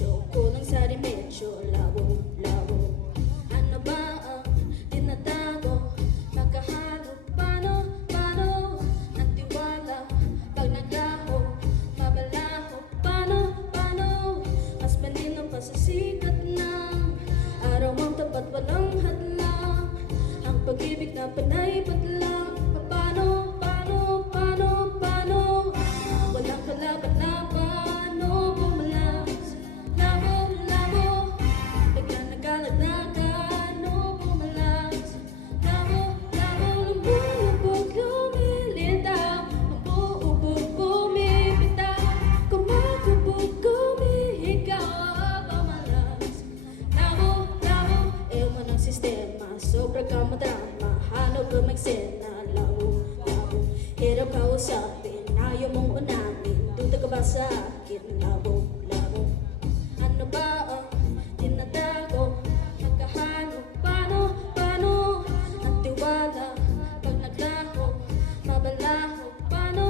presyo ko ng sari medyo labo-labo. Ano ba ang tinatago? Makahalo, paano ang tiwala? Pag naglaho, mabalaho, paano mas malinaw pa sa sikat ng araw ang tapat walang hadlang. Ang pag-ibig na panay patlang. Paano walang kalaban-laban o bumalas. Labo, bigla nagkalagnagan o bumalas. Labo, lumulubog, lumilitaw. Mabuubog, bumibitaw. Kumakabog, kumihigaw, bumalas. Labo, ewan ang sistema. Sobra ka madrama, hanap ka magsena. Labo, hirap kausapin, ayaw mong unamin. Duda ka ba sa akin? Labo, ano ba ang tinatago? Nagkahanap, paano ang tiwala? Pag naglaho, mabalaho, paano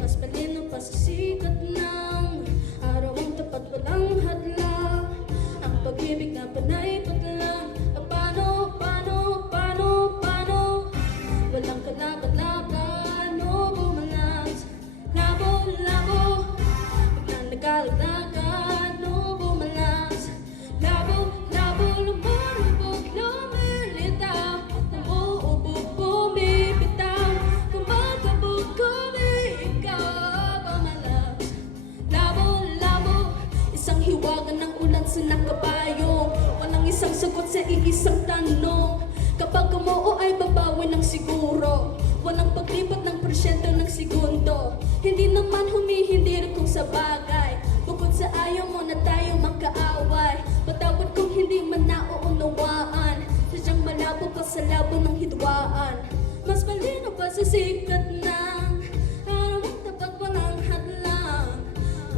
mas malinaw pa sa sikat ng araw ang tapat walang hadlang. Ang pag-ibig na panay patlang. Paano walang kalaban-laban o bumalas. Labo, biglang nagkalagnagan o bumalas. Labo, lumulubog, lumilitaw. Umuubog, bumibitaw. Kumakabog, kumihigaw, bumalas. Labo, isang hiwaga ng ulan sa nakabayong. Walang isang sagot sa iisang tanong. Kapag umuo ay babawi ng siguro. Walang paglipat ng porsyento ng segundo. Hindi naman humihindir kung sa bagay. Bukod sa ayaw mo na tayo magkaaway. Patawad kung hindi man nauunawaan. Sadyang malabo pa sa labo ng hidwaan. Mas malino pa sa sikat ng araw ang tapat walang hadlang.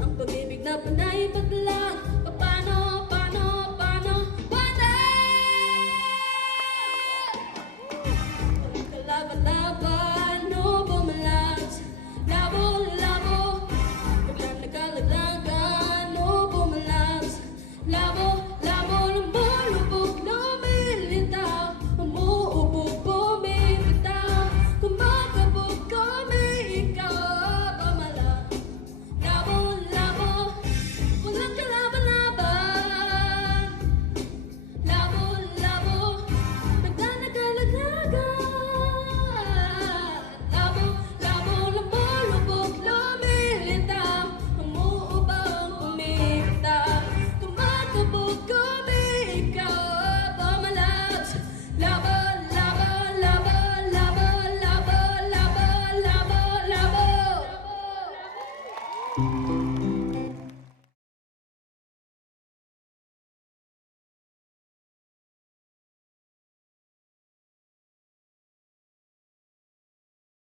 Ang pag-ibig na panay patlang. Paano kalaban-laban